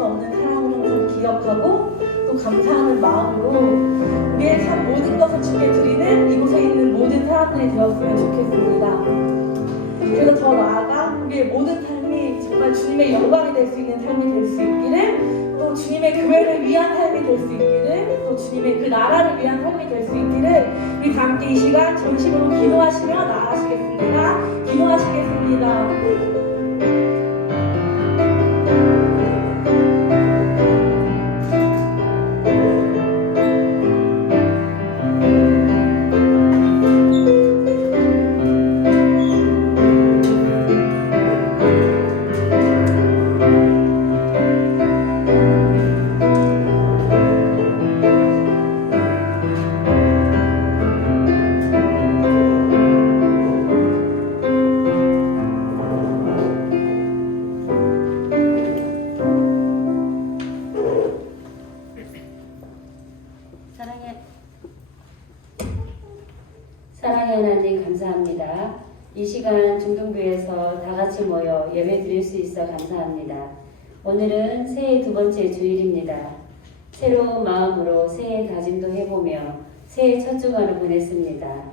수 없는 사랑을 항상 기억하고 또 감사하는 마음으로 우리의 참 모든 것을 주께 드리는 이곳에 있는 모든 사람들이 되었으면 좋겠습니다. 그래서 더 나아가 우리의 모든 삶이 정말 주님의 영광이 될 수 있는 삶이 될 수 있기를, 또 주님의 교회를 위한 삶이 될 수 있기를, 또 주님의 그 나라를 위한 삶이 될 수 있기를 우리 다 함께 이 시간 전심으로 기도하시며 나아가시겠습니다. 기도하시겠습니다. 사랑의 하나님 감사합니다. 이 시간 중동교회에서 다 같이 모여 예배 드릴 수 있어 감사합니다. 오늘은 새해 두 번째 주일입니다. 새로운 마음으로 새해 다짐도 해보며 새해 첫 주간을 보냈습니다.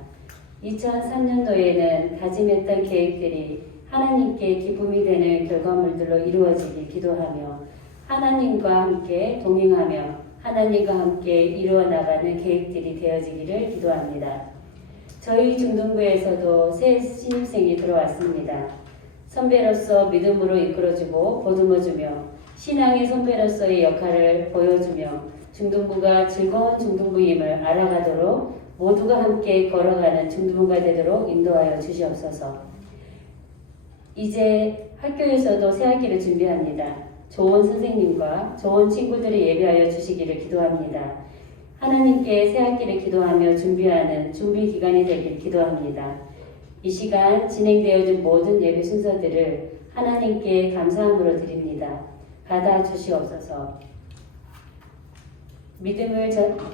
2003년도에는 다짐했던 계획들이 하나님께 기쁨이 되는 결과물들로 이루어지길 기도하며 하나님과 함께 동행하며 하나님과 함께 이루어 나가는 계획들이 되어지기를 기도합니다. 저희 중동부에서도 새 신입생이 들어왔습니다. 선배로서 믿음으로 이끌어주고 보듬어주며 신앙의 선배로서의 역할을 보여주며 중동부가 즐거운 중동부임을 알아가도록 모두가 함께 걸어가는 중동부가 되도록 인도하여 주시옵소서. 이제 학교에서도 새 학기를 준비합니다. 좋은 선생님과 좋은 친구들이 예배하여 주시기를 기도합니다. 하나님께 새 학기를 기도하며 준비하는 준비 기간이 되길 기도합니다. 이 시간 진행되어진 모든 예배 순서들을 하나님께 감사함으로 드립니다. 받아 주시옵소서.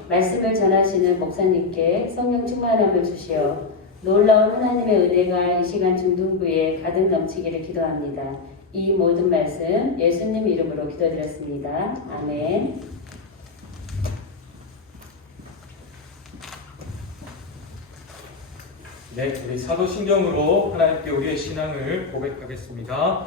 말씀을 전하시는 목사님께 성령 충만함을 주시어 놀라운 하나님의 은혜가 이 시간 중등부에 가득 넘치기를 기도합니다. 이 모든 말씀 예수님 이름으로 기도드렸습니다. 아멘. 네, 우리 사도신경으로 하나님께 우리의 신앙을 고백하겠습니다.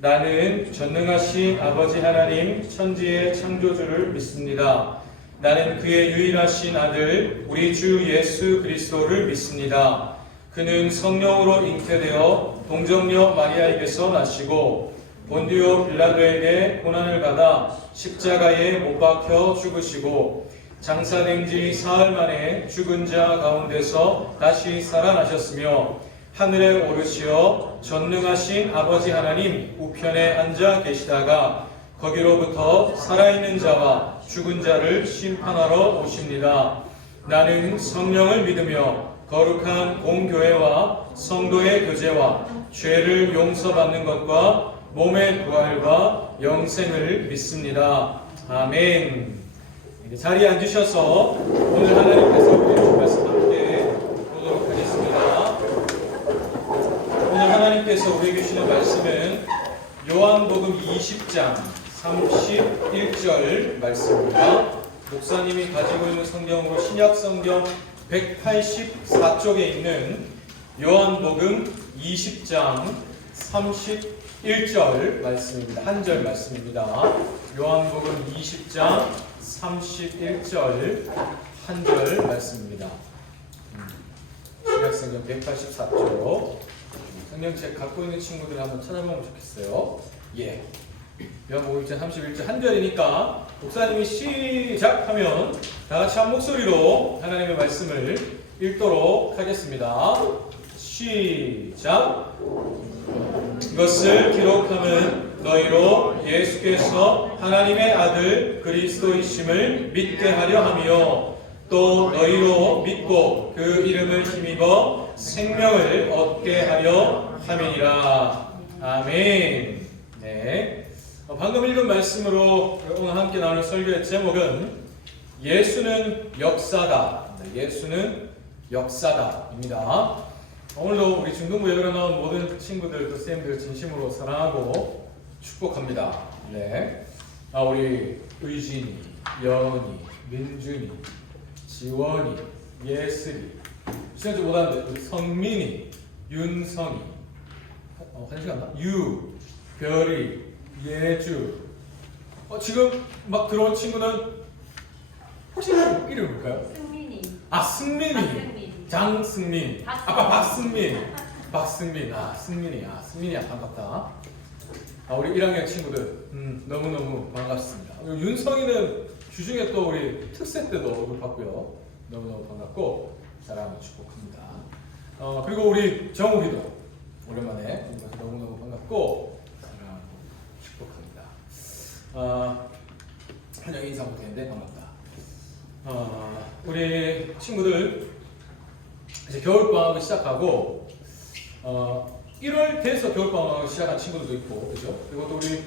나는 전능하신 아버지 하나님 천지의 창조주를 믿습니다. 나는 그의 유일하신 아들 우리 주 예수 그리스도를 믿습니다. 그는 성령으로 잉태되어 동정녀 마리아에게서 나시고 본디오 빌라도에게 고난을 받아 십자가에 못 박혀 죽으시고 장사된 지 사흘 만에 죽은 자 가운데서 다시 살아나셨으며 하늘에 오르시어 전능하신 아버지 하나님 우편에 앉아 계시다가 거기로부터 살아있는 자와 죽은 자를 심판하러 오십니다. 나는 성령을 믿으며 거룩한 공교회와 성도의 교제와 죄를 용서받는 것과 몸의 부활과 영생을 믿습니다. 아멘. 자리에 앉으셔서 오늘 하나님께서 우리에게 주신 말씀 함께 보도록 하겠습니다. 오늘 하나님께서 우리에게 주시는 말씀은 요한복음 20장 31절 말씀입니다. 목사님이 가지고 있는 성경으로 신약성경 184쪽에 있는 요한복음 20장 31절 말씀입니다. 한 절 말씀입니다. 요한복음 20장 31절 한 절 말씀입니다. 신약성경 184쪽 성경책 갖고 있는 친구들 한번 찾아보면 좋겠어요. 예. 요한복음 20장 31절 한 절이니까 목사님이 시작하면 다 같이 한 목소리로 하나님의 말씀을 읽도록 하겠습니다. 시작. 이것을 기록함은 너희로 예수께서 하나님의 아들 그리스도이심을 믿게 하려 하며 또 너희로 믿고 그 이름을 힘입어 생명을 얻게 하려 함이니라. 아멘. 네. 방금 읽은 말씀으로 오늘 함께 나눌 설교의 제목은 예수는 역사다. 예수는 역사다입니다. 오늘도 우리 중등부 예배로 나온 모든 친구들 또 쌤들 진심으로 사랑하고 축복합니다. 네. 우리 의진이, 여은이, 민준이, 지원이, 예슬이, 시간제 못하는데 우리 성민이, 윤성이, 한시간 나? 유, 별이, 예주. 지금 막 들어온 친구는 혹시 이름이 뭘까요? 승민이. 승민이, 박승민. 장승민, 박승민. 아빠 박승민, 승민이, 승민이야 반갑다. 우리 1학년 친구들 너무너무 반갑습니다. 윤성이는 주중에 또 우리 특세 때도 얼굴 봤고요. 너무너무 반갑고 사랑을 축복합니다. 그리고 우리 정욱이도 오랜만에 너무너무 반갑고 사랑을 축복합니다. 한영 인사 못했는데 반갑다. 우리 친구들 이제 겨울방학을 시작하고 1월 돼서 겨울방학을 시작한 친구들도 있고, 그죠? 그리고 또 우리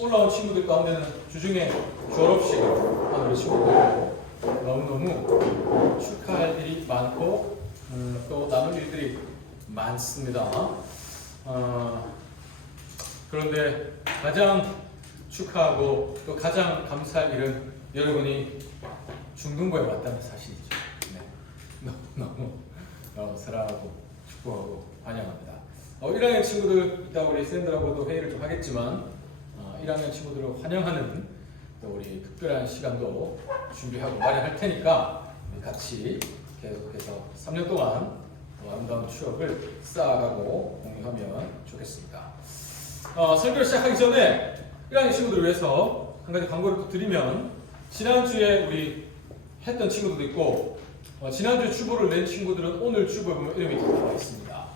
올라온 친구들 가운데는 주중에 졸업식을 하는 우리 친구들 있고, 너무너무 축하할 일이 많고, 또 남은 일들이 많습니다. 그런데 가장 축하하고 또 가장 감사할 일은 여러분이 중등부에 왔다는 사실이죠. 네. 너무 사랑하고 축복하고 환영합니다. 1학년 친구들 이따 우리 샌들하고도 회의를 좀 하겠지만 1학년 친구들을 환영하는 또 우리 특별한 시간도 준비하고 마련할 테니까 우리 같이 계속해서 3년 동안 아름다운 추억을 쌓아가고 공유하면 좋겠습니다. 설교를 시작하기 전에 1학년 친구들을 위해서 한 가지 광고를 또 드리면, 지난주에 우리 했던 친구들도 있고 지난주 주보를 낸 친구들은 오늘 주보에 보면 이름이 나와 있습니다.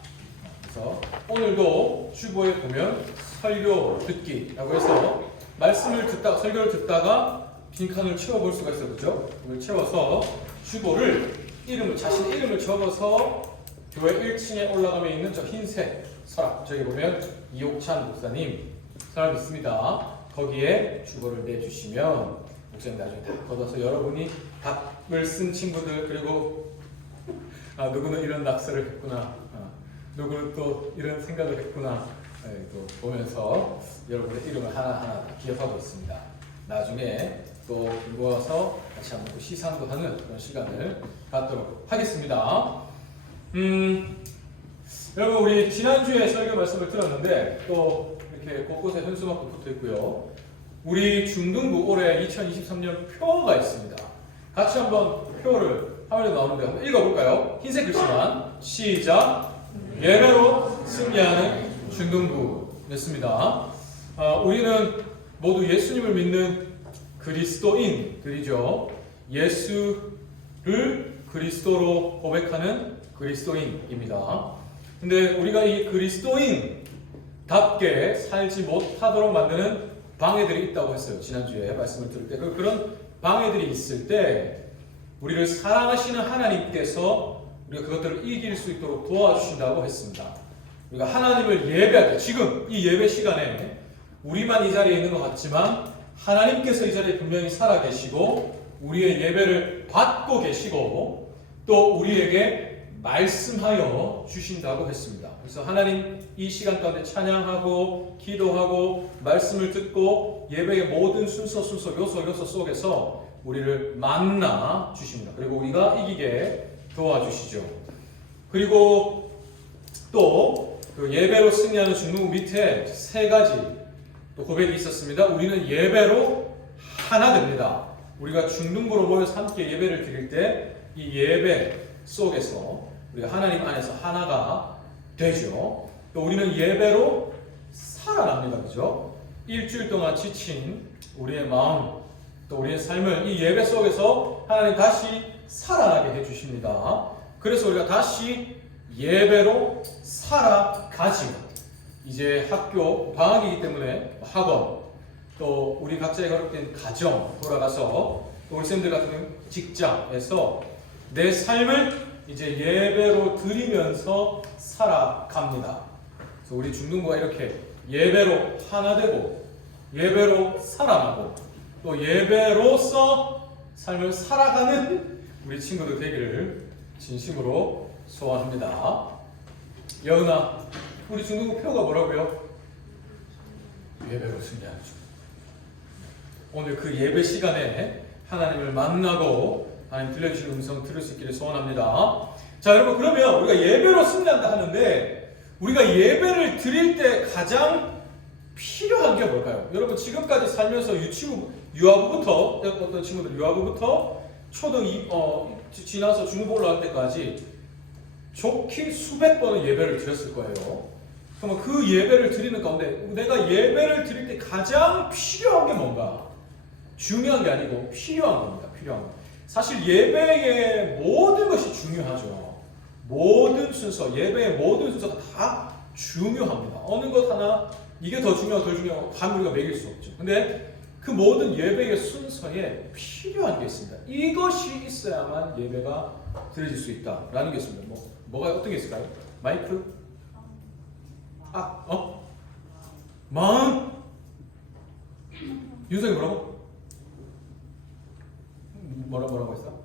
그래서 오늘도 주보에 보면 설교 듣기라고 해서 말씀을 듣다가 설교를 듣다가 빈칸을 채워볼 수가 있어요. 그렇죠? 이걸 채워서 주보를 자신의 이름을 적어서 교회 1층에 올라가면 있는 저 흰색 서랍, 저기 보면 이옥찬 목사님 사람 있습니다. 거기에 주보를 내주시면 목사님 나중에 다 걷어서 여러분이 답을 쓴 친구들, 그리고 누구는 이런 낙서를 했구나, 누구는 또 이런 생각을 했구나, 또 보면서 여러분의 이름을 하나하나 기억하고 있습니다. 나중에 또 모아서 같이 한번 또 시상도 하는 그런 시간을 갖도록 하겠습니다. 여러분, 우리 지난주에 설교 말씀을 들었는데 또 이렇게 곳곳에 현수막도 붙어 있고요. 우리 중등부 올해 2023년 표가 있습니다. 같이 한번 표를 화면에 나오는데 한번 읽어볼까요? 흰색 글씨만 시작. 예배로 승리하는 중등부였습니다. 우리는 모두 예수님을 믿는 그리스도인들이죠. 예수를 그리스도로 고백하는 그리스도인입니다. 근데 우리가 이 그리스도인답게 살지 못하도록 만드는 방해들이 있다고 했어요. 지난주에 말씀을 들을 때 그런 방해들이 있을 때 우리를 사랑하시는 하나님께서 우리가 그것들을 이길 수 있도록 도와주신다고 했습니다. 우리가 하나님을 예배할 때, 지금 이 예배 시간에 우리만 이 자리에 있는 것 같지만 하나님께서 이 자리에 분명히 살아계시고 우리의 예배를 받고 계시고 또 우리에게 말씀하여 주신다고 했습니다. 그래서 하나님 이 시간 가운데 찬양하고 기도하고 말씀을 듣고 예배의 모든 순서 요소 속에서 우리를 만나 주십니다. 그리고 우리가 이기게 도와주시죠. 그리고 또 그 예배로 승리하는 중등부 밑에 세 가지 또 고백이 있었습니다. 우리는 예배로 하나 됩니다. 우리가 중등부로 모여서 함께 예배를 드릴 때 이 예배 속에서 우리가 하나님 안에서 하나가 되죠. 또 우리는 예배로 살아납니다. 그죠? 일주일 동안 지친 우리의 마음, 또 우리의 삶을 이 예배 속에서 하나님 다시 살아나게 해주십니다. 그래서 우리가 다시 예배로 살아가지요. 이제 학교 방학이기 때문에 학원, 또 우리 각자의 거룩된 가정 돌아가서 또 우리 쌤들 같은 직장에서 내 삶을 이제 예배로 드리면서 살아갑니다. 그래서 우리 중등부가 이렇게 예배로 하나 되고 예배로 살아나고 또 예배로서 삶을 살아가는 우리 친구들 되기를 진심으로 소원합니다. 여은아, 우리 중등부 표가 뭐라고요? 예배로 승리하는 중. 오늘 그 예배 시간에 하나님을 만나고 하나님 들려주신 음성 들을 수 있기를 소원합니다. 자, 여러분, 그러면 우리가 예배로 승리한다 하는데 우리가 예배를 드릴 때 가장 필요한 게 뭘까요? 여러분, 지금까지 살면서 유아부부터 어떤 친구들 유아부부터 초등 지나서 중급 올라갈 때까지 좋게 수백 번의 예배를 드렸을 거예요. 그러면 그 예배를 드리는 가운데 내가 예배를 드릴 때 가장 필요한 게 뭔가? 중요한 게 아니고 필요한 겁니다. 필요한 거. 사실 예배의 모든 것이 중요하죠. 모든 순서, 예배의 모든 순서가 다 중요합니다. 어느 것 하나 이게 더 중요하고 덜 중요하고 감히 우리가 매길 수 없죠. 근데 그 모든 예배의 순서에 필요한 게 있습니다. 이것이 있어야만 예배가 드려질 수 있다라는 게 있습니다. 뭐가 어떤 게 있을까요? 마이크? 마음? 윤석이 뭐라고? 뭐라고 했어?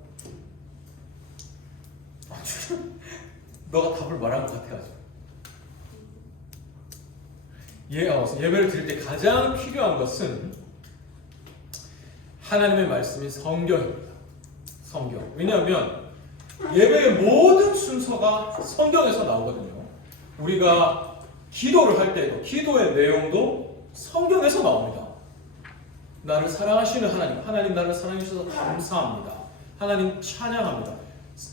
너가 답을 말한 것 같아가지고. 예배를 드릴 때 가장 필요한 것은 하나님의 말씀인 성경입니다. 성경. 왜냐하면 예배의 모든 순서가 성경에서 나오거든요. 우리가 기도를 할 때도 기도의 내용도 성경에서 나옵니다. 나를 사랑하시는 하나님 나를 사랑해 주셔서 감사합니다. 하나님 찬양합니다.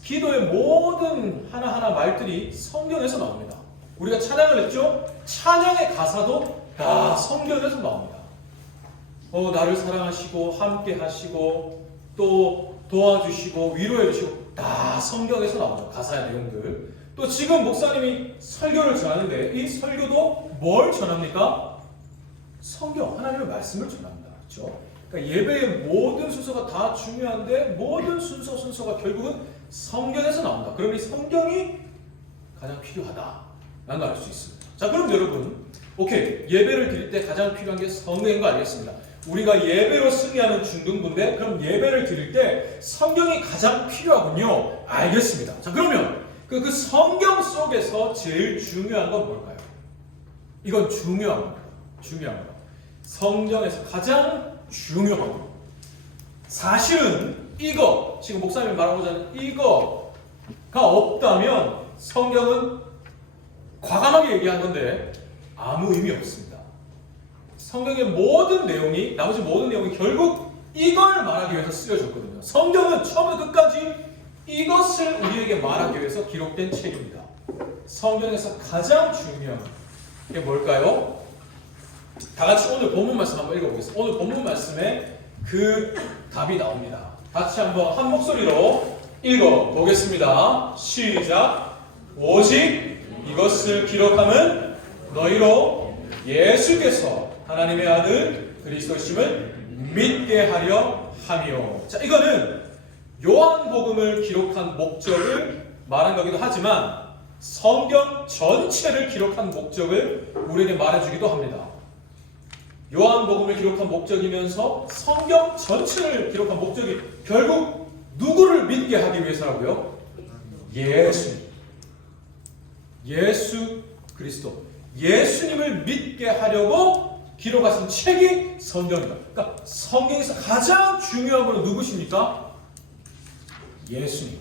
기도의 모든 하나하나 말들이 성경에서 나옵니다. 우리가 찬양을 했죠? 찬양의 가사도 다 성경에서 나옵니다. 나를 사랑하시고 함께 하시고 또 도와주시고 위로해 주시고 다 성경에서 나오죠. 가사의 내용들. 또 지금 목사님이 설교를 전하는데 이 설교도 뭘 전합니까? 성경, 하나님의 말씀을 전합니다. 그렇죠? 그러니까 예배의 모든 순서가 다 중요한데 모든 순서가 결국은 성경에서 나온다. 그럼 이 성경이 가장 필요하다라는 걸 알 수 있습니다. 자, 그럼 여러분, 오케이, 예배를 드릴 때 가장 필요한 게 성경인 거 알겠습니다. 우리가 예배로 승리하는 중등부인데 그럼 예배를 드릴 때 성경이 가장 필요하군요. 알겠습니다. 자, 그러면 그 성경 속에서 제일 중요한 건 뭘까요? 이건 중요한 겁니다. 중요한 거. 성경에서 가장 중요한 거. 사실은 이거, 지금 목사님이 말하고자 하는 이거가 없다면 성경은 과감하게 얘기한 건데 아무 의미 없습니다. 성경의 모든 내용이, 나머지 모든 내용이 결국 이걸 말하기 위해서 쓰여졌거든요. 성경은 처음부터 끝까지 이것을 우리에게 말하기 위해서 기록된 책입니다. 성경에서 가장 중요한 게 뭘까요? 다 같이 오늘 본문 말씀 한번 읽어보겠습니다. 오늘 본문 말씀에 그 답이 나옵니다. 같이 한번 한 목소리로 읽어보겠습니다. 시작. 오직 이것을 기록함은 너희로 예수께서 하나님의 아들 그리스도심을 믿게 하려 함이요. 자, 이거는 요한복음을 기록한 목적을 말한 거기도 하지만 성경 전체를 기록한 목적을 우리에게 말해주기도 합니다. 요한복음을 기록한 목적이면서 성경 전체를 기록한 목적이 결국 누구를 믿게 하기 위해서라고요? 예수 그리스도. 예수님을 믿게 하려고 기록하신 책이 성경입니다. 그러니까 성경에서 가장 중요한 분은 누구십니까? 예수님.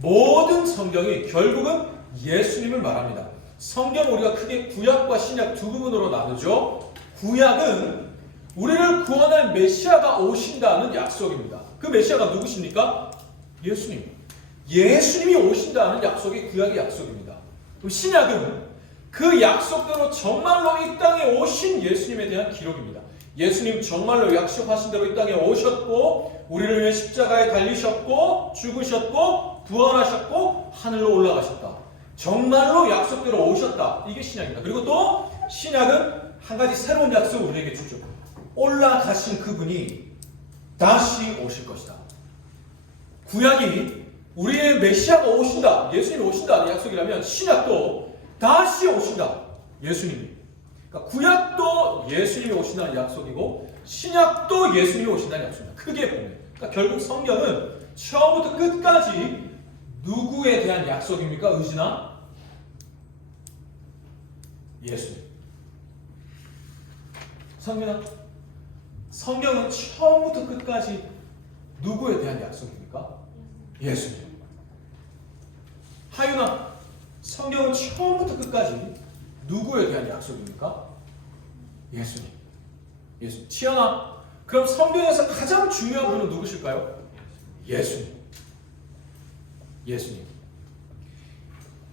모든 성경이 결국은 예수님을 말합니다. 성경 우리가 크게 구약과 신약 두 부분으로 나누죠. 구약은 우리를 구원할 메시아가 오신다는 약속입니다. 그 메시아가 누구십니까? 예수님이 오신다는 약속이 구약의 약속입니다. 그럼 신약은 그 약속대로 정말로 이 땅에 오신 예수님에 대한 기록입니다. 예수님 정말로 약속하신 대로 이 땅에 오셨고 우리를 위해 십자가에 달리셨고 죽으셨고 부활하셨고 하늘로 올라가셨다. 정말로 약속대로 오셨다. 이게 신약입니다. 그리고 또 신약은 한 가지 새로운 약속을 우리에게 주죠. 올라가신 그분이 다시 오실 것이다. 구약이 우리의 메시아가 오신다, 예수님이 오신다는 약속이라면 신약도 다시 오신다, 예수님이. 그러니까 구약도 예수님이 오신다는 약속이고 신약도 예수님이 오신다는 약속입니다. 크게 보면. 그러니까 결국 성경은 처음부터 끝까지 누구에 대한 약속입니까? 의지나? 예수님. 성민아, 성경은 처음부터 끝까지 누구에 대한 약속입니까? 예수님. 하윤아, 성경은 처음부터 끝까지 누구에 대한 약속입니까? 예수님. 예수님. 치연아, 그럼 성경에서 가장 중요한 분은 누구실까요? 예수님. 예수님.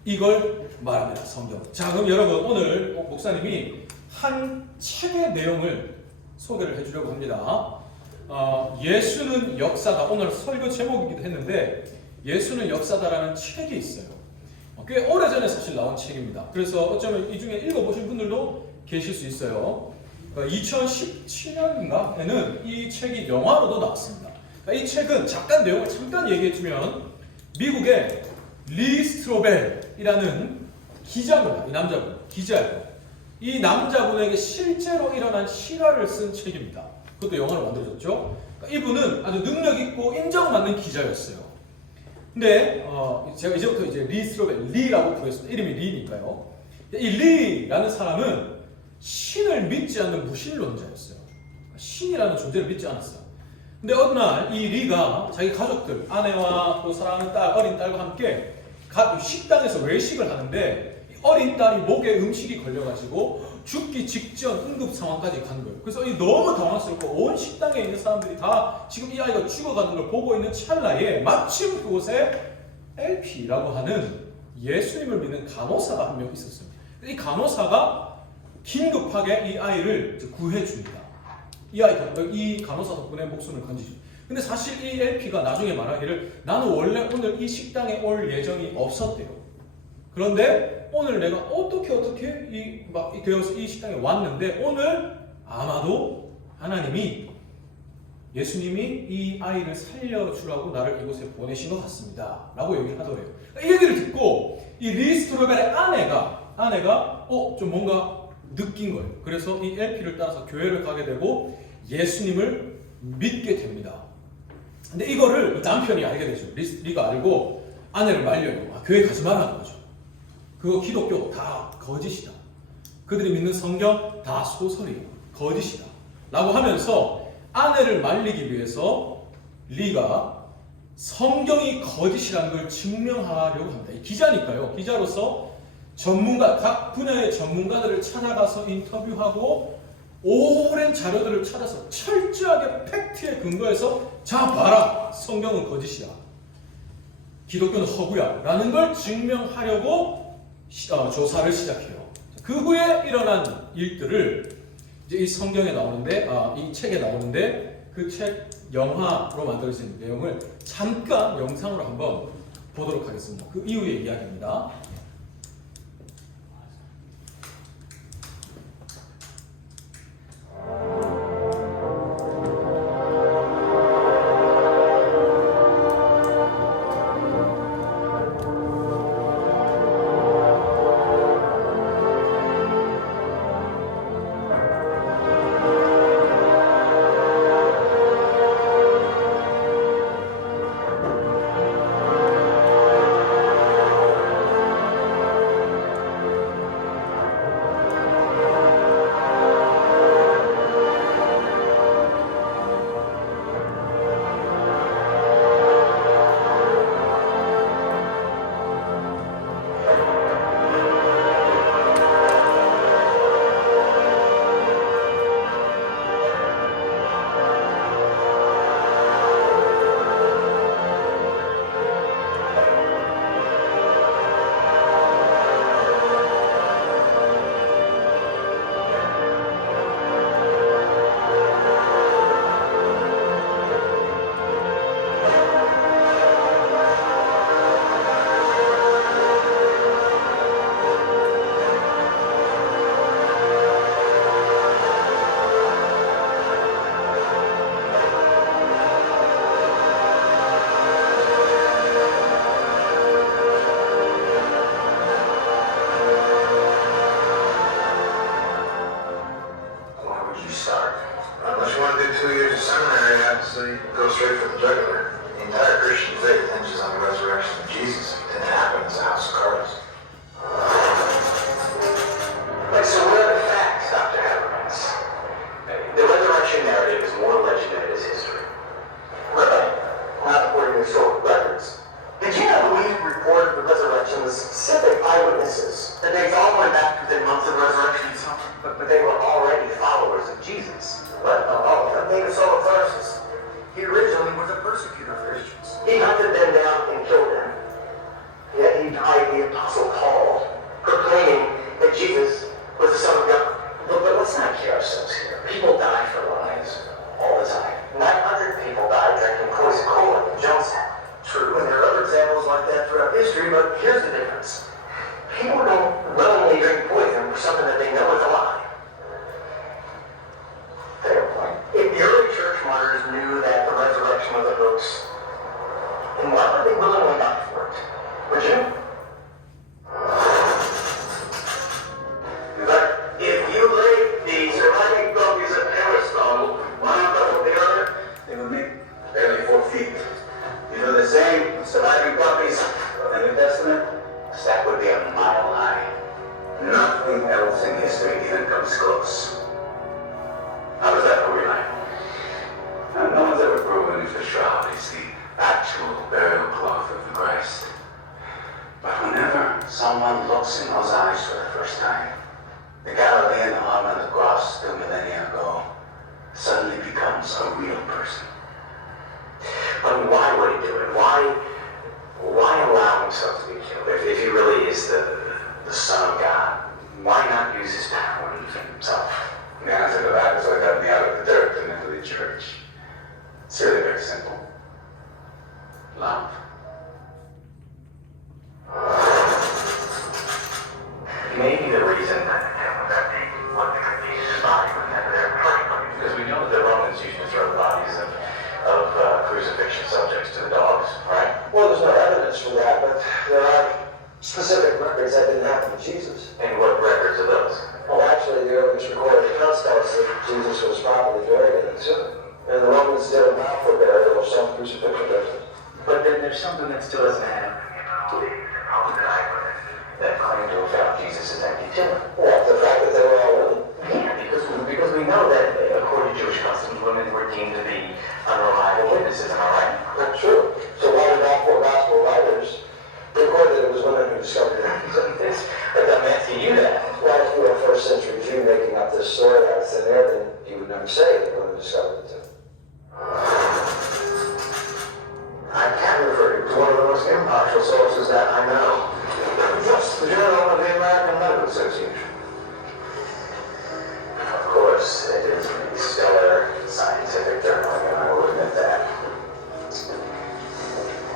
이걸 말합니다, 성경. 자, 그럼 여러분, 오늘 목사님이 한 책의 내용을 소개를 해주려고 합니다. 예수는 역사다. 오늘 설교 제목이기도 했는데, 예수는 역사다라는 책이 있어요. 꽤 오래전에 사실 나온 책입니다. 그래서 어쩌면 이 중에 읽어보신 분들도 계실 수 있어요. 2017년인가에는 이 책이 영화로도 나왔습니다. 이 책은 잠깐 내용을 잠깐 얘기해주면, 미국의 리 스트로벨이라는 기자입니다. 이 남자분, 기자예요. 이 남자분에게 실제로 일어난 실화를 쓴 책입니다. 그것도 영화로 만들어졌죠. 이분은 아주 능력 있고 인정받는 기자였어요. 근데 제가 이제부터 이제 리 스트로벨, 리라고 부르겠습니다. 이름이 리니까요. 이 리라는 사람은 신을 믿지 않는 무신론자였어요. 신이라는 존재를 믿지 않았어요. 근데 어느 날 이 리가 자기 가족들, 아내와 또 사랑하는 딸, 어린 딸과 함께 식당에서 외식을 하는데 어린 딸이 목에 음식이 걸려가지고 죽기 직전 응급 상황까지 간 거예요. 그래서 너무 당황스럽고 온 식당에 있는 사람들이 다 지금 이 아이가 죽어가는 걸 보고 있는 찰나에 마침 그곳에 LP라고 하는 예수님을 믿는 간호사가 한 명 있었어요. 이 간호사가 긴급하게 이 아이를 구해줍니다. 이 간호사 덕분에 목숨을 건지죠. 근데 사실 이 LP가 나중에 말하기를 나는 원래 오늘 이 식당에 올 예정이 없었대요. 그런데 오늘 내가 어떻게 되어서 이 식당에 왔는데 오늘 아마도 하나님이 예수님이 이 아이를 살려주라고 나를 이곳에 보내신 것 같습니다. 라고 얘기를 하더래요. 이 얘기를 듣고 이 리 스트로벨의 아내가 좀 뭔가 느낀 거예요. 그래서 이 LP를 따라서 교회를 가게 되고 예수님을 믿게 됩니다. 근데 이거를 남편이 알게 되죠. 리가 알고 아내를 말려요. 교회 가지 말라는 거죠. 그거 기독교 다 거짓이다. 그들이 믿는 성경 다 소설이에요. 거짓이다. 라고 하면서 아내를 말리기 위해서 리가 성경이 거짓이라는 걸 증명하려고 합니다. 이 기자니까요. 기자로서 각 분야의 전문가들을 찾아가서 인터뷰하고 오랜 자료들을 찾아서 철저하게 팩트에 근거해서 자 봐라, 성경은 거짓이야, 기독교는 허구야 라는 걸 증명하려고 조사를 시작해요. 그 후에 일어난 일들을 이제 이 성경에 나오는데 이 책에 나오는데 그 책 영화로 만들어진 내용을 잠깐 영상으로 한번 보도록 하겠습니다. 그 이후의 이야기입니다. Jesus was the Son of God. But let's not kid ourselves here. People die for lies all the time. 900 people died drinking poison cola in Jonestown. True, and there are other examples like that throughout history, but here's the difference. People don't willingly drink poison for something that they know is a lie. Fair point. If the early church martyrs knew that the resurrection was a hoax, then why would they willingly die for it? Would you? In fact, if you laid the surviving copies of Aristotle one on top of the other, they would make barely 4 feet. You do the same surviving copies of the New Testament, the stack would be a mile high. Nothing else in history even comes close. How does that relate? No one's ever proven if the shroud is the actual burial cloth of the Christ. But whenever someone looks in those eyes for the first time, the Galilean hung on the cross 2 millennia ago suddenly becomes a real person. But why would he do it? Why allow himself to be killed? If he really is the Son of God, why not use his power and defend himself? The answer to that is what got me out of the dirt and into the church. It's really very simple. Love. Maybe the reason that they want to confuse his body with that they're perfect, because we know that the Romans used to throw the bodies of crucifixion subjects to the dogs, right? Well, there's no evidence for that, but there are specific records that didn't happen to Jesus. And what records are those? Well, actually, the earliest recorded accounts tell us that Jesus was properly buried in the tomb. And the Romans did allow for burial of some crucifixion victims. But then there's something that still doesn't have that claim to have found Jesus' empty tomb. What, the fact that they were all women? Yeah, because we know that according to Jewish customs, women were deemed to be unreliable witnesses, am I right? Not true. So why did all 4 gospel writers record that it was women who discovered it? But I'm asking you that. Well, if you were a first century Jew making up this story out of thin air, then you would never say that women discovered it too. I can refer you to one of the most impartial sources that I know. Yes, the Journal of the American Medical Association. Of course, it is a stellar scientific journal, and I will admit that.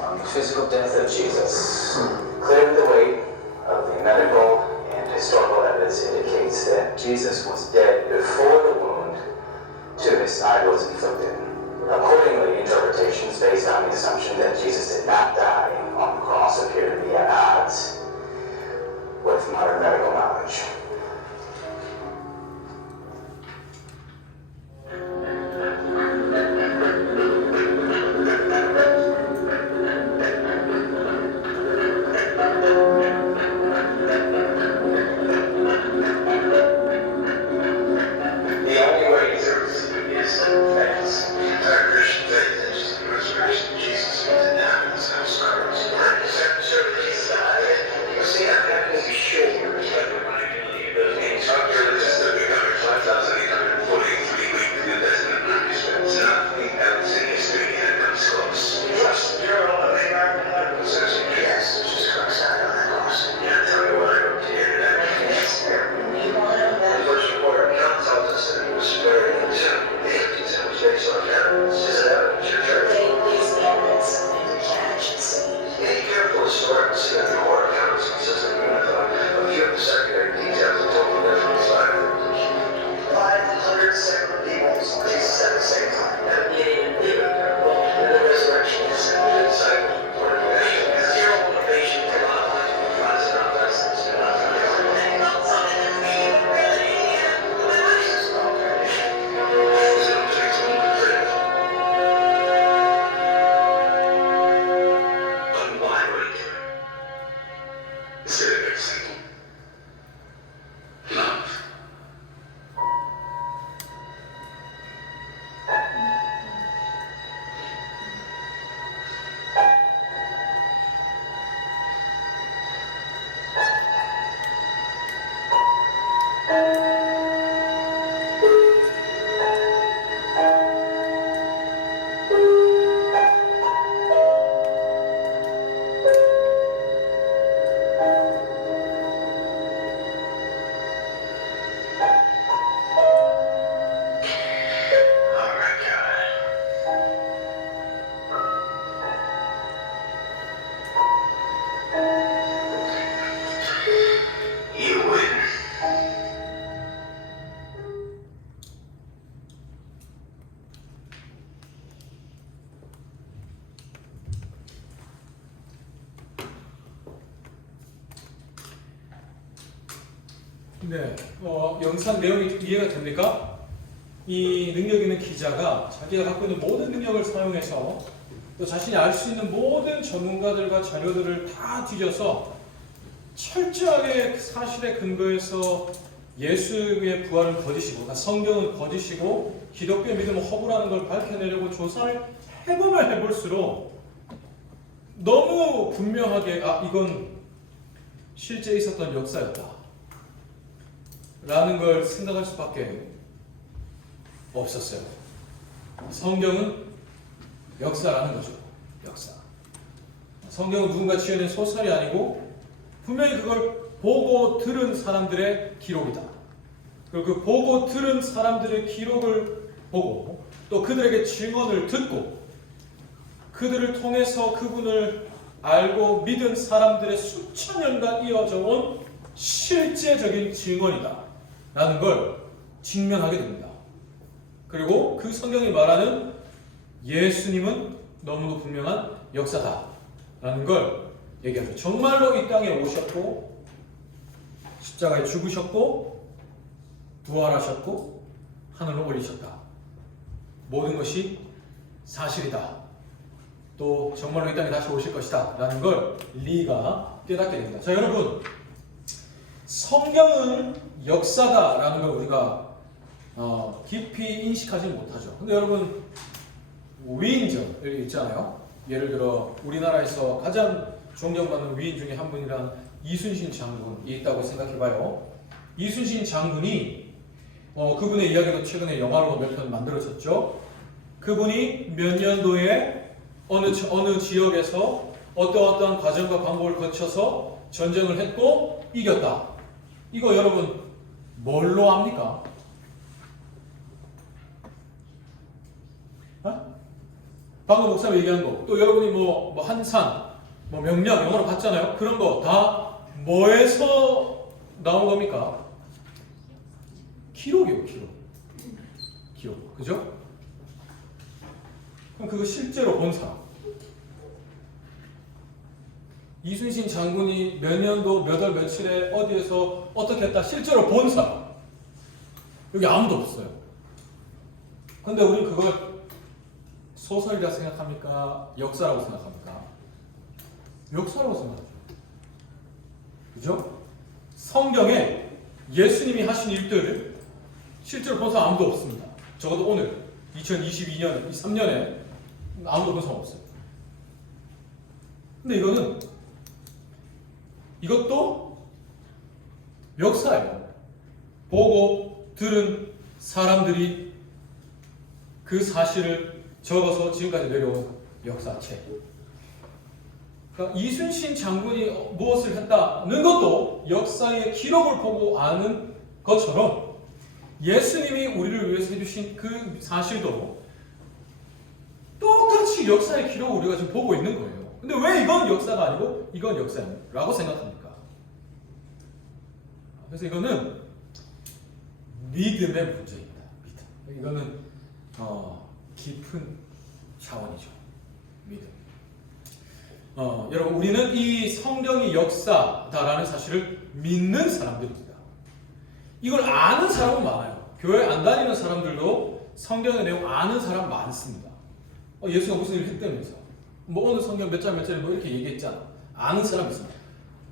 On the physical death of Jesus, clearly the weight of the medical and historical evidence indicates that Jesus was dead before the wound to his side was inflicted. Accordingly, interpretations based on the assumption that Jesus did not die on the cross appear to be at odds with modern medical knowledge. The only way through is faith. Our Christian faith is the resurrection of Jesus who did not in his house Christ. Sure that Jesus died. You see, I'm not going to be sure you respect when I believe those names. After this, the 5,843 week New Testament manuscripts, nothing else in history that comes close. Trust the Journal of the American Medical Association. Yes, Jesus Christ died on that cross. Yeah, tell me what I wrote to you today. Yes, sir. The first report account tells us that he was buried in the tomb. The empty tomb was based on evidence. Is it evidence your church? Be careful to start to see that the core account is consistent with a few of the secondary details of total different side. 500 separate people saw Jesus at the same time. And even in the resurrection, the disciples reported that zero motivation to love. God is not lessons. But why would he do it? It's really very simple. Love. 네, 영상 내용이 이해가 됩니까? 이 능력 있는 기자가 자기가 갖고 있는 모든 능력을 사용해서 또 자신이 알 수 있는 모든 전문가들과 자료들을 다 뒤져서 철저하게 사실에 근거해서 예수의 부활은 거짓이고, 그러니까 성경은 거짓이고 기독교 믿음은 허구라는 걸 밝혀내려고 조사를 해보면 해볼수록 너무 분명하게 이건 실제 있었던 역사였다 라는 걸 생각할 수밖에 없었어요. 성경은 역사라는 거죠. 역사. 성경은 누군가 지어낸 소설이 아니고 분명히 그걸 보고 들은 사람들의 기록이다. 그리고 그 보고 들은 사람들의 기록을 보고 또 그들에게 증언을 듣고 그들을 통해서 그분을 알고 믿은 사람들의 수천 년간 이어져 온 실제적인 증언이다 라는 걸 직면하게 됩니다. 그리고 그 성경이 말하는 예수님은 너무도 분명한 역사다 라는 걸 얘기하죠. 정말로 이 땅에 오셨고 십자가에 죽으셨고 부활하셨고 하늘로 올리셨다. 모든 것이 사실이다. 또 정말로 이 땅에 다시 오실 것이다 라는 걸 리가 깨닫게 됩니다. 자, 여러분, 성경은 역사다 라는 걸 우리가 깊이 인식하지 못하죠. 근데 여러분, 위인전 여기 있잖아요. 예를 들어 우리나라에서 가장 존경받는 위인 중에 한 분이란 이순신 장군이 있다고 생각해봐요. 이순신 장군이 그분의 이야기도 최근에 영화로 몇 편 만들어졌죠. 그분이 몇 년도에 어느 지역에서 어떠한 과정과 방법을 거쳐서 전쟁을 했고 이겼다. 이거 여러분 뭘로 압니까? 방금 목사님 얘기한 거, 또 여러분이 뭐 한산, 뭐 명령 영어로 봤잖아요. 그런 거 다 뭐에서 나온 겁니까? 기록이요, 기록. 그죠? 그럼 그거 실제로 본 사람. 이순신 장군이 몇 년도 몇 월 며칠에 어디에서 어떻게 했다 실제로 본 사람. 여기 아무도 없어요. 근데 우리는 그걸 소설이라 생각합니까? 역사라고 생각합니까? 역사라고 생각하죠. 그죠? 성경에 예수님이 하신 일들을 실제로 본 사람 아무도 없습니다. 적어도 오늘 2022년, 23년에 아무도 본 사람 없어요. 근데 이것도 역사예요. 보고 들은 사람들이 그 사실을 적어서 지금까지 내려온 역사책. 그러니까 이순신 장군이 무엇을 했다는 것도 역사의 기록을 보고 아는 것처럼 예수님이 우리를 위해서 해주신 그 사실도 똑같이 역사의 기록을 우리가 지금 보고 있는 거예요. 근데 왜 이건 역사가 아니고 이건 역사라고 생각합니까? 그래서 이거는 믿음의 문제입니다. 믿음. 이거는 깊은 차원이죠. 믿음. 여러분, 우리는 이 성경이 역사다라는 사실을 믿는 사람들입니다. 이걸 아는 사람은 많아요. 교회 안 다니는 사람들도 성경의 내용 아는 사람 많습니다. 예수가 무슨 일을 했다면서. 뭐 오늘 성경 몇 장 몇 절에 뭐 이렇게 얘기했잖아. 아는 사람 있습니다.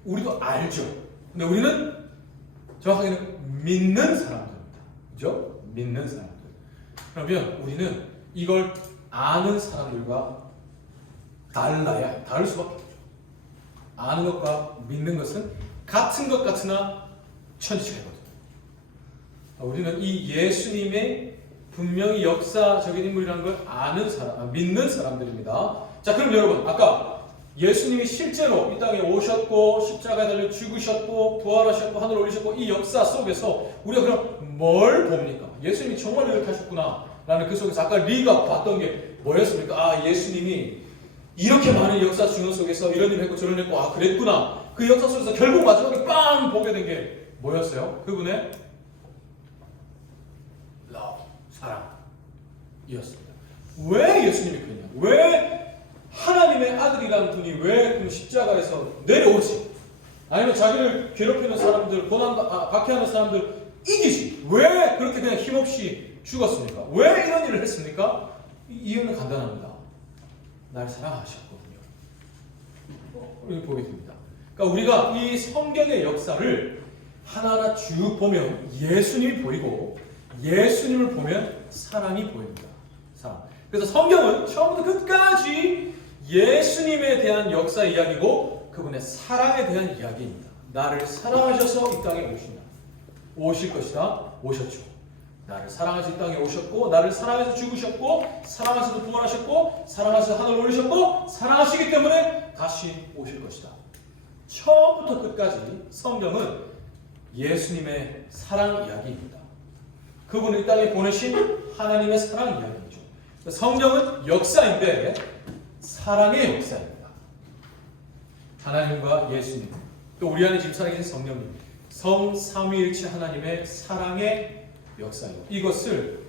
우리도 알죠. 근데 우리는 정확하게는 믿는 사람들입니다. 그죠? 믿는 사람들. 그러면 우리는 이걸 아는 사람들과 다를 수밖에 없죠. 아는 것과 믿는 것은 같은 것 같으나 천지차이거든요. 우리는 이 예수님의 분명히 역사적인 인물이라는 걸 아는 사람, 믿는 사람들입니다. 자, 그럼 여러분, 아까 예수님이 실제로 이 땅에 오셨고 십자가에 달려 죽으셨고 부활하셨고 하늘 올리셨고 이 역사 속에서 우리가 그럼 뭘 봅니까? 예수님이 정말 이렇게 하셨구나 라는 그 속에서 아까 리가 봤던 게 뭐였습니까? 예수님이 이렇게 많은 역사 증언 속에서 이런 일 했고 저런 일 했고 그랬구나. 그 역사 속에서 결국 마지막에 빵 보게 된 게 뭐였어요? 그분의 love, 사랑이었습니다. 왜 예수님이 그랬냐? 왜 하나님의 아들이라는 분이 왜 그 십자가에서 내려오지? 아니면 자기를 괴롭히는 사람들, 박해하는 사람들 이기지. 왜 그렇게 그냥 힘없이 죽었습니까? 왜 이런 일을 했습니까? 이유는 간단합니다. 날 사랑하셨거든요. 우리 보게 됩니다. 그러니까 우리가 이 성경의 역사를 하나하나 쭉 보면 예수님이 보이고 예수님을 보면 사랑이 보입니다. 사랑. 그래서 성경은 처음부터 끝까지 예수님에 대한 역사 이야기고 그분의 사랑에 대한 이야기입니다. 나를 사랑하셔서 이 땅에 오신다. 오실 것이다. 오셨죠. 나를 사랑하셔서 이 땅에 오셨고 나를 사랑해서 죽으셨고 사랑하셔서 부활하셨고 사랑하셔서 하늘 올리셨고 사랑하시기 때문에 다시 오실 것이다. 처음부터 끝까지 성경은 예수님의 사랑 이야기입니다. 그분을 이 땅에 보내신 하나님의 사랑 이야기죠. 성경은 역사인데 사랑의 역사입니다. 하나님과 예수님, 또 우리 안에 지금 살아계신 성령님, 성삼위일체 하나님의 사랑의 역사예요. 이것을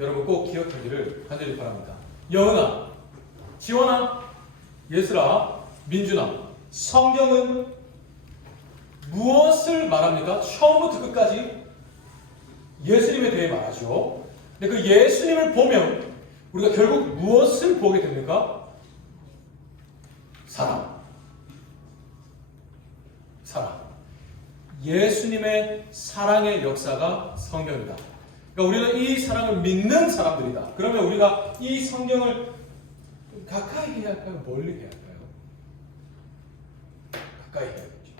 여러분 꼭 기억하기를 간절히 바랍니다. 여은아, 지원아, 예슬아, 민준아, 성경은 무엇을 말합니까? 처음부터 끝까지 예수님에 대해 말하죠. 근데 그 예수님을 보면 우리가 결국 무엇을 보게 됩니까? 사랑. 사랑. 예수님의 사랑의 역사가 성경이다. 그러니까 우리는 이 사랑을 믿는 사람들이다. 그러면 우리가 이 성경을 가까이 해야 할까요? 멀리 해야 할까요? 가까이 해야겠죠.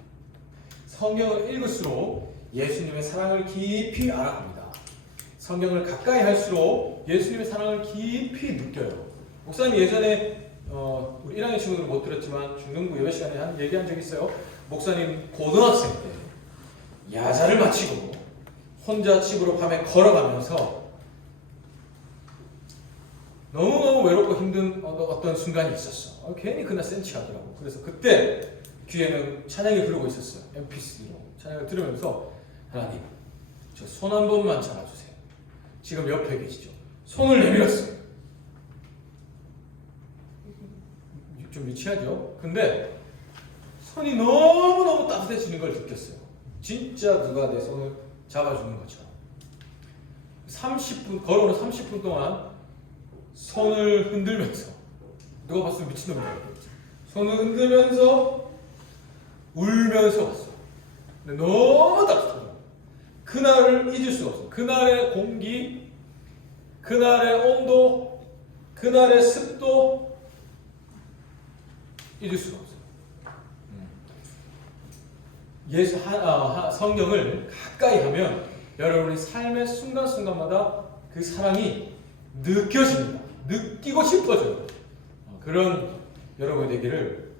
성경을 읽을수록 예수님의 사랑을 깊이 알아갑니다. 성경을 가까이 할수록 예수님의 사랑을 깊이 느껴요. 목사님 예전에 우리 1학년 친구들은 못 들었지만 중등부 예배 시간에 얘기한 적이 있어요. 목사님 고등학생 때 야자를 마치고 혼자 집으로 밤에 걸어가면서 너무너무 외롭고 힘든 어떤 순간이 있었어. 괜히 그날 센치하더라고. 그래서 그때 귀에는 찬양이 흐르고 있었어요. MP3로 찬양을 들으면서 하나님, 저 손 한 번만 잡아주세요. 지금 옆에 계시죠? 손을 내밀었어요. 좀 유치하죠? 근데 손이 너무너무 따뜻해지는 걸 느꼈어요. 진짜 누가 내 손을 잡아주는 것처럼. 30분, 걸어오는 30분 동안 손을 흔들면서, 누가 봤으면 미친놈이라고 그랬지. 손을 흔들면서 울면서 왔어. 근데 너무 따뜻하더라고. 그날을 잊을 수가 없어. 그날의 공기, 그날의 온도, 그날의 습도 잊을 수가 없어요. 성경을 가까이 하면 여러분의 삶의 순간순간마다 그 사랑이 느껴집니다. 느끼고 싶어져요. 그런 여러분이 되기를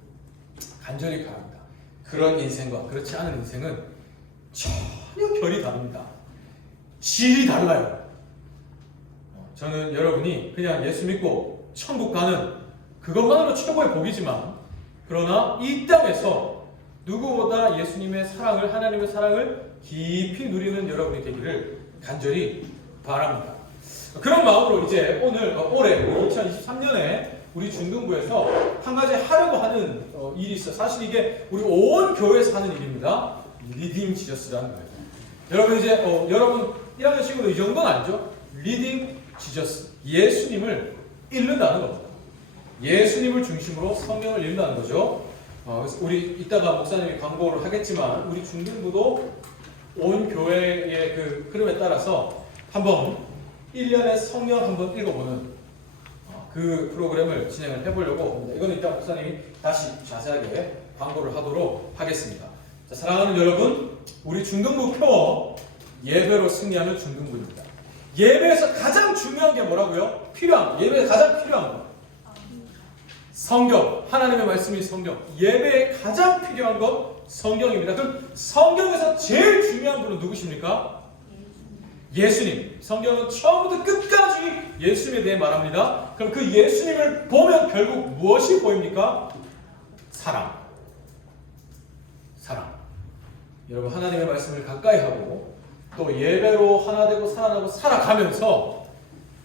간절히 바랍니다. 그런 인생과 그렇지 않은 인생은 전혀 결이 다릅니다. 질이 달라요. 저는 여러분이 그냥 예수 믿고 천국 가는 그것만으로 최고의 복이지만, 그러나 이 땅에서 누구보다 예수님의 사랑을, 하나님의 사랑을 깊이 누리는 여러분이 되기를 간절히 바랍니다. 그런 마음으로 이제 올해 2023년에 우리 중등부에서 한 가지 하려고 하는 일이 있어요. 사실 이게 우리 온 교회에서 하는 일입니다. 리딩 지저스라는 거예요. 여러분 이제 여러분 1학년 친구도 이 정도는 알죠? 리딩 지저스, 예수님을 읽는다는 겁니다. 예수님을 중심으로 성경을 읽는다는 거죠. 그래서 우리 이따가 목사님이 광고를 하겠지만 우리 중등부도 온 교회의 그 흐름에 따라서 한번 1년에 성경 한번 읽어보는 그 프로그램을 진행을 해보려고 합니다. 이거는 이따 목사님이 다시 자세하게 광고를 하도록 하겠습니다. 자, 사랑하는 여러분, 우리 중등부 표어 예배로 승리하는 중등부입니다. 예배에서 가장 중요한 게 뭐라고요? 예배에서 가장 필요한 거. 성경, 하나님의 말씀이 성경. 예배에 가장 필요한 것 성경입니다. 그럼 성경에서 제일 중요한 분은 누구십니까? 예수님. 성경은 처음부터 끝까지 예수님에 대해 말합니다. 그럼 그 예수님을 보면 결국 무엇이 보입니까? 사랑. 사랑. 여러분, 하나님의 말씀을 가까이 하고 또 예배로 하나 되고 살아나고 살아가면서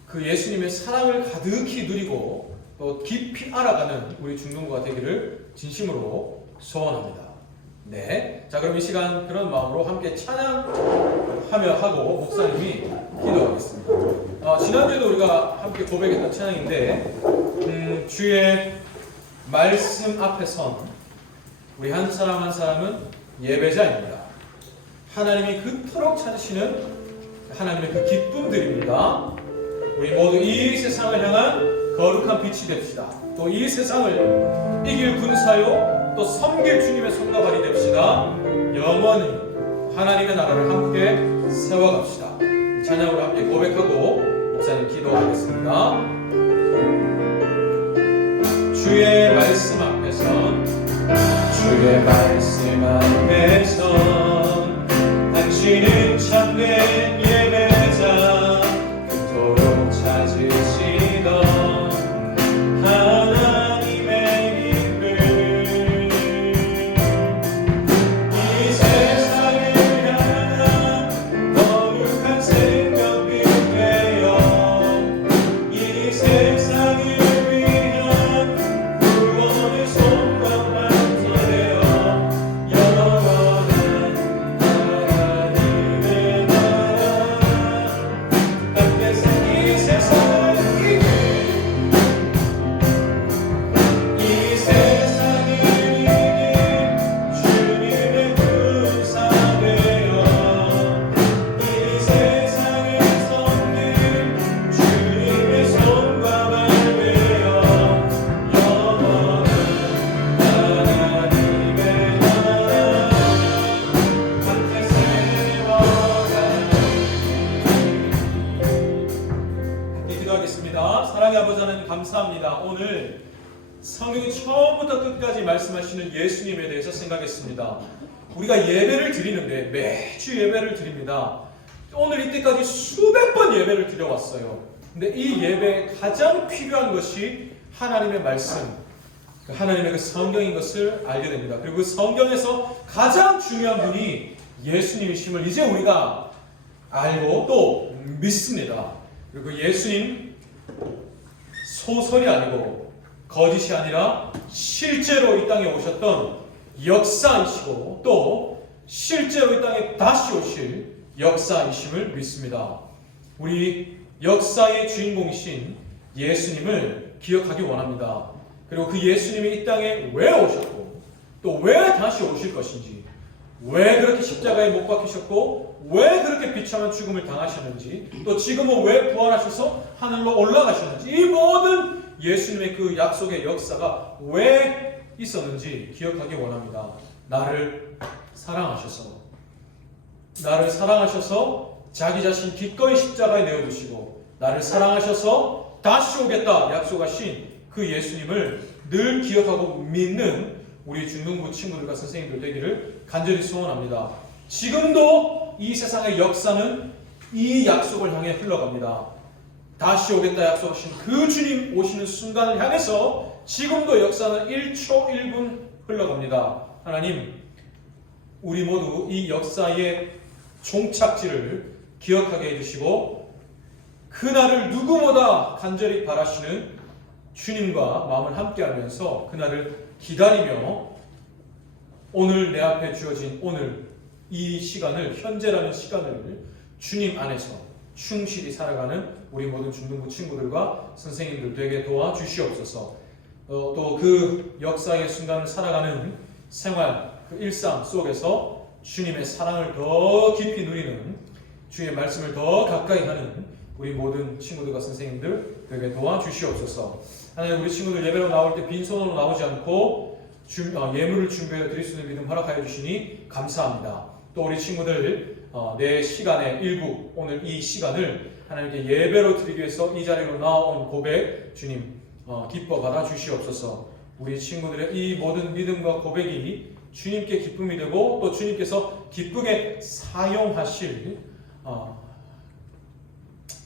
그 예수님의 사랑을 가득히 누리고 또 깊이 알아가는 우리 중등부가 되기를 진심으로 소원합니다. 네. 자, 그럼 이 시간 그런 마음으로 함께 찬양하며 하고 목사님이 기도하겠습니다. 지난주에도 우리가 함께 고백했던 찬양인데, 주의 말씀 앞에 선 우리 한 사람 한 사람은 예배자입니다. 하나님이 그토록 찾으시는 하나님의 그 기쁨들입니다. 우리 모두 이 세상을 향한 거룩한 빛이 됩시다. 또 이 세상을 이길 군사요 또 섬길 주님의 손과 발이 됩시다. 영원히 하나님의 나라를 함께 세워갑시다. 찬양으로 함께 고백하고 목사님 기도하겠습니다. 주의 말씀 앞에 선 주의 말씀 앞에 선 당신은 참된 예배자 그토록 찾으시던 하나님의 이름 이 세상을 향한 거룩한 생명빛 되어 이 세상을 위한 구원의 손과 발이 되어 영원한 하나님의 나라 함께서 이 세상을 이길 이 세상을 이길 주님의 군사 되어 이 세상을 섬길 주님의 손과 발 되어 영원한 하나님의 나라 함께 세워가리. 함께 기도하겠습니다. 사랑의 아버지 하나님 감사합니다. 오늘 성경이 처음부터 끝까지 말씀하시는 예수님에 대해서 생각했습니다. 우리가 예배를 드리는데 매주 예배를 드립니다. 오늘 이때까지 수백 번 예배를 드려왔어요. 근데 이 예배에 가장 필요한 것이 하나님의 말씀, 하나님의 그 성경인 것을 알게 됩니다. 그리고 그 성경에서 가장 중요한 분이 예수님이심을 이제 우리가 알고 또 믿습니다. 그리고 예수님 소설이 아니고 거짓이 아니라 실제로 이 땅에 오셨던 역사이시고 또 실제로 이 땅에 다시 오실 역사이심을 믿습니다. 우리 역사의 주인공이신 예수님을 기억하기 원합니다. 그리고 그 예수님이 이 땅에 왜 오셨고 또 왜 다시 오실 것인지, 왜 그렇게 십자가에 못 박히셨고 왜 그렇게 비참한 죽음을 당하셨는지, 또 지금은 왜 부활하셔서 하늘로 올라가셨는지, 이 모든 예수님의 그 약속의 역사가 왜 있었는지 기억하기 원합니다. 나를 사랑하셔서 자기 자신 기꺼이 십자가에 내어주시고 나를 사랑하셔서 다시 오겠다 약속하신 그 예수님을 늘 기억하고 믿는 우리 중등부 친구들과 선생님들 되기를 간절히 소원합니다. 지금도 이 세상의 역사는 이 약속을 향해 흘러갑니다. 다시 오겠다 약속하신 그 주님 오시는 순간을 향해서 지금도 역사는 1초 1분 흘러갑니다. 하나님, 우리 모두 이 역사의 종착지를 기억하게 해주시고 그날을 누구보다 간절히 바라시는 주님과 마음을 함께하면서 그날을 기다리며 오늘 내 앞에 주어진 오늘 이 시간을, 현재라는 시간을 주님 안에서 충실히 살아가는 우리 모든 중등부 친구들과 선생님들 되게 도와주시옵소서. 또 그 역사의 순간을 살아가는 생활, 그 일상 속에서 주님의 사랑을 더 깊이 누리는, 주의 말씀을 더 가까이 하는 우리 모든 친구들과 선생님들 되게 도와주시옵소서. 하나님, 우리 친구들 예배로 나올 때 빈손으로 나오지 않고 예물을 준비해 드릴 수 있는 믿음 허락하여 주시니 감사합니다. 또 우리 친구들 내 시간의 일부, 오늘 이 시간을 하나님께 예배로 드리기 위해서 이 자리로 나온 고백 주님 기뻐 받아 주시옵소서. 우리 친구들의 이 모든 믿음과 고백이 주님께 기쁨이 되고 또 주님께서 기쁘게 사용하실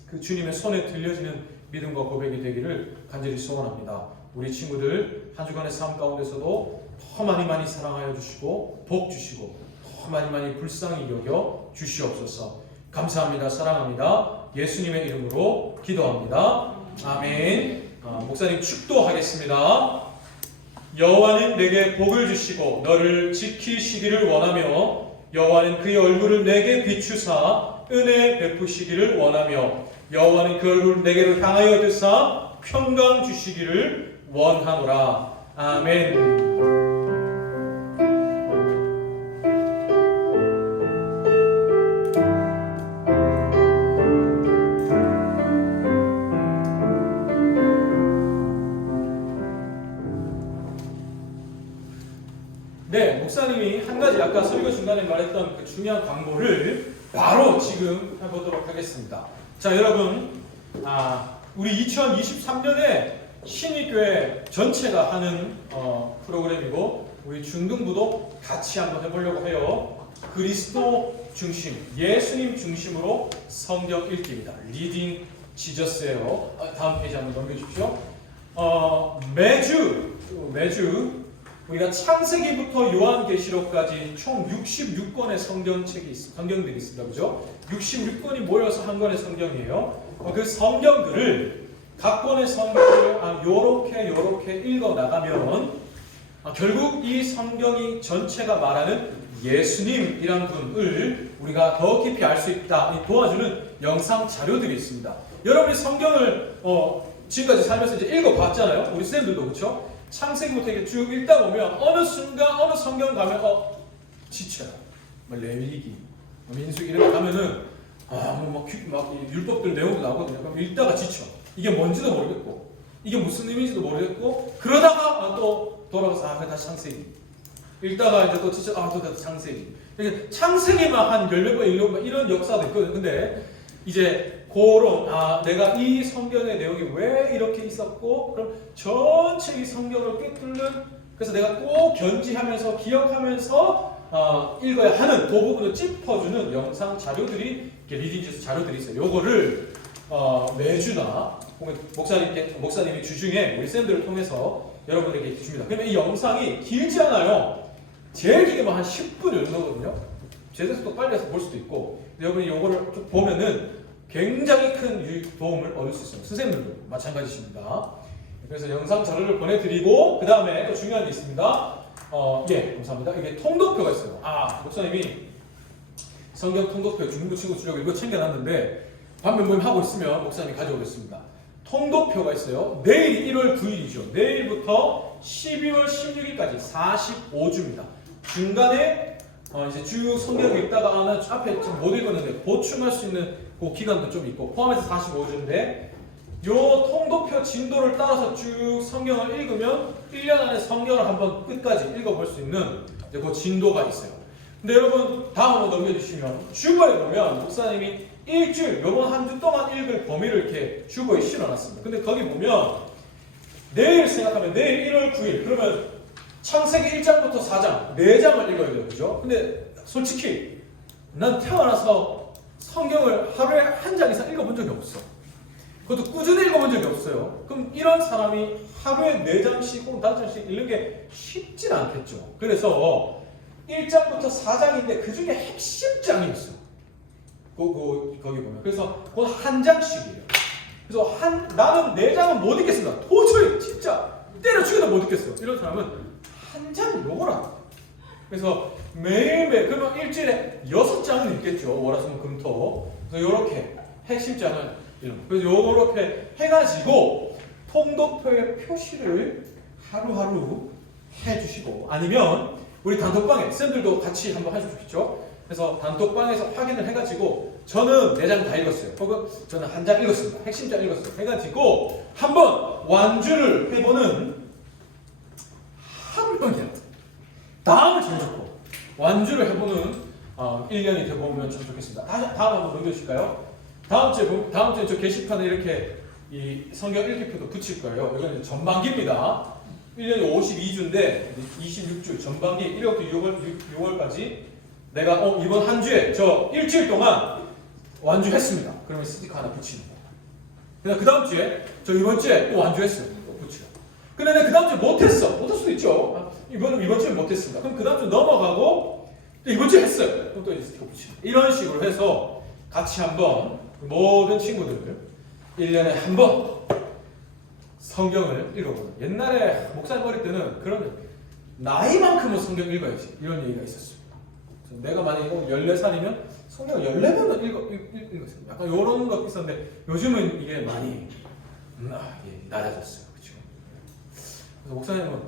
그 주님의 손에 들려지는 믿음과 고백이 되기를 간절히 소원합니다. 우리 친구들 한 주간의 삶 가운데서도 더 많이 사랑하여 주시고 복 주시고 더 많이 불쌍히 여겨 주시옵소서. 감사합니다. 사랑합니다. 예수님의 이름으로 기도합니다. 아멘. 목사님 축도하겠습니다. 여호와는 내게 복을 주시고 너를 지키시기를 원하며 여호와는 그의 얼굴을 내게 비추사 은혜 베푸시기를 원하며 여호와는 그 얼굴을 내게로 향하여 드사 평강 주시기를 원하노라. 아멘. 네, 목사님이 한 가지 아까 설교 중간에 말했던 그 중요한 광고를 바로 지금 해보도록 하겠습니다. 자, 여러분, 우리 2023년에 신익교회 전체가 하는 프로그램이고 우리 중등부도 같이 한번 해보려고 해요. 그리스도 중심, 예수님 중심으로 성경 읽기입니다. 리딩 지저스예요. 다음 페이지 한번 넘겨주십시오. 매주 우리가 창세기부터 요한계시록까지 총 66권의 성경들이 있습니다. 그죠? 66권이 모여서 한 권의 성경이에요. 그 성경들을 각 권의 성경을 요렇게 읽어 나가면 결국 이 성경이 전체가 말하는 예수님이란 분을 우리가 더 깊이 알 수 있다. 도와주는 영상 자료들이 있습니다. 여러분이 성경을 지금까지 살면서 이제 읽어봤잖아요. 우리 쌤들도 그렇죠? 창세기부터 이렇게 쭉 읽다 보면 어느 순간 어느 성경 가면 지쳐요. 레위기, 민수기 이런 거 가면은 막 율법들 내용도 나오거든요. 그럼 읽다가 지쳐. 이게 뭔지도 모르겠고 이게 무슨 의미인지도 모르겠고 그러다가 또 돌아가서 다시 창세기 읽다가 이제 또 지쳐 또 다시 창세기. 이렇게 창세기만 한 10몇 번 읽는 이런 역사도 있거든요. 근데 이제 그런 내가 이 성경의 내용이 왜 이렇게 있었고 그럼 전체 이 성경을 꿰뚫는 그래서 내가 꼭 견지하면서 기억하면서 읽어야 하는 그 부분을 짚어주는 영상 자료들이 리딩지수 자료들이 있어요. 요거를 매주나 목사님이 주중에 우리 쌤들을 통해서 여러분에게 줍니다. 그러면 이 영상이 길지 않아요. 제일 길게만 한 10분 정도거든요. 제대로 또 빨리 해서 볼 수도 있고 여러분이 요거를 쭉 보면은 굉장히 큰 도움을 얻을 수 있습니다. 선생님들도 마찬가지십니다. 그래서 영상 자료를 보내드리고 그 다음에 또 중요한 게 있습니다. 감사합니다. 이게 통독표가 있어요. 목사님이 성경 통독표 중부 친구 주려고 이거 챙겨놨는데 반면 모임 하고 있으면 목사님이 가져오겠습니다. 통독표가 있어요. 내일이 1월 9일이죠. 내일부터 12월 16일까지 45주입니다. 중간에 이제 쭉 성경 읽다가 나 앞에 지금 못 읽었는데 보충할 수 있는 그 기간도 좀 있고 포함해서 45주인데 요 통독표 진도를 따라서 쭉 성경을 읽으면 1년 안에 성경을 한번 끝까지 읽어볼 수 있는 이제 그 진도가 있어요. 근데 여러분 다음으로 넘겨주시면 주보에 보면 목사님이 일주일 요번 한 주 동안 읽을 범위를 이렇게 주보에 실어놨습니다. 근데 거기 보면 내일 생각하면 내일 1월 9일 그러면 창세기 1장부터 4장 4장을 읽어야 돼요. 그죠? 근데 솔직히 난 태어나서 성경을 하루에 한 장 이상 읽어본 적이 없어. 그것도 꾸준히 읽어본 적이 없어요. 그럼 이런 사람이 하루에 4장씩 혹은 5장씩 읽는 게 쉽진 않겠죠. 그래서 1장부터 4장인데 그 중에 핵심장이 있어. 거기 보면. 그래서 그건 한 장씩이에요. 그래서 나는 4장은 못 읽겠습니다. 도저히 진짜 때려 죽여도 못 읽겠어. 이런 사람은 한 장 요거라. 그래서 매일매일 그러면 일주일에 6장은 읽겠죠. 월화수목 금토. 그래서 요렇게 핵심장은 이런 거. 그래서 요렇게 해가지고 통독표에 표시를 하루하루 해주시고 아니면 우리 단톡방에 쌤들도 같이 한번 해주십시오. 그래서 단톡방에서 확인을 해가지고 저는 4장 다 읽었어요. 혹은 저는 한 장 읽었습니다. 핵심장 읽었어요. 해가지고 한번 완주를 해보는 한 명이라도 다음을 제일 좋고 완주를 해보는 1년이 되어보면 참 좋겠습니다. 다음 한번 넘겨주실까요? 다음 주에 저 게시판에 이렇게 이 성경 읽기표도 붙일 거예요. 이건 전반기입니다. 1년이 52주인데 26주 전반기 1월부터 6월까지 내가 이번 한 주에 저 일주일 동안 완주했습니다. 그러면 스티커 하나 붙이는 거예요. 그 다음 주에 저 이번 주에 또 완주했어요. 또 붙이고. 근데 내가 그 다음 주에 못했어. 못할 수도 있죠. 이번 주에 못했습니다. 그럼 그 다음 주 넘어가고 이번 주에 했어요. 그럼 또 이제 스티커 붙이고. 이런 식으로 해서 같이 한번 모든 친구들 1년에 한 번 성경을 읽어보는. 옛날에 목사님 어릴 때는 그런 나이만큼은 성경 읽어야지 이런 얘기가 있었습니다. 그래서 내가 만약에 14살이면 성경 14번은 읽었어요. 약간 이런 거 있었는데 요즘은 이게 많이 낮아졌어요. 그렇죠? 그래서 목사님은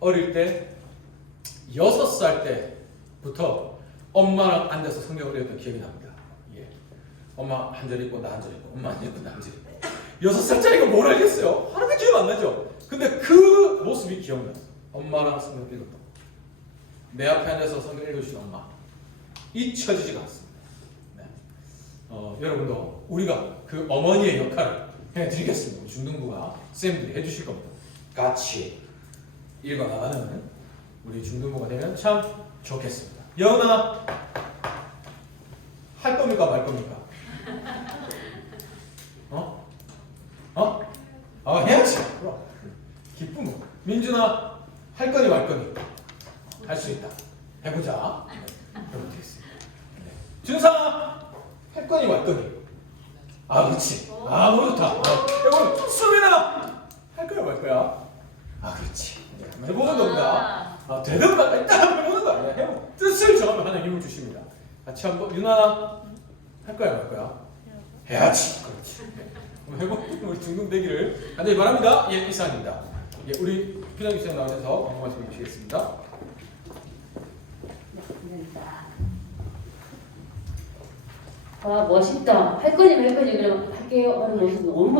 어릴 때 6살 때부터 엄마랑 앉아서 성경을 읽었던 기억이 납니다. 예. 엄마 한 절 읽고 나 한 절 읽고 엄마 한 절 읽고 나 한 절 읽고 6살짜리가 뭘 알겠어요? 하나도 기억 안 나죠? 근데 그 모습이 기억나요. 엄마랑 성경 읽었던 내 앞에 앉아서 성경 읽어주신 엄마 잊혀지지가 않습니다. 네. 여러분도 우리가 그 어머니의 역할을 해드리겠습니다. 중등부가 쌤들이 해주실 겁니다. 같이 읽어나가는 우리 중등부가 되면 참 좋겠습니다. 여은아 할 겁니까 말 겁니까? 해야지. 그럼 기쁜 거. 민준아 할 거니 말 거니? 할 수 있다. 해보자. 그럼 되겠습니다. 네. 준상아 할 거니 말 거니? 그렇지. 너무 좋다. 여러분 수민아 할 거야 말 거야? 그렇지. 네, 한번 해보는 겁니다. 되든 말든 일단 한번 해보는 거야. 해보. 뜻을 정하면 하나님 힘을 주십니다. 같이 한번 유나 할 거야 말 거야? 해야지. 그렇지. 네. 한번 해보는 우리 중등되기를 간절히 바랍니다. 예, 이상입니다. 예, 우리 피나기 쌤 나와주셔서 광고 말씀 주시겠습니다. 네, 감사합니다. 멋있다. 할 거니 말 거니 그럼 할게요 하는 모습 너무 멋있다.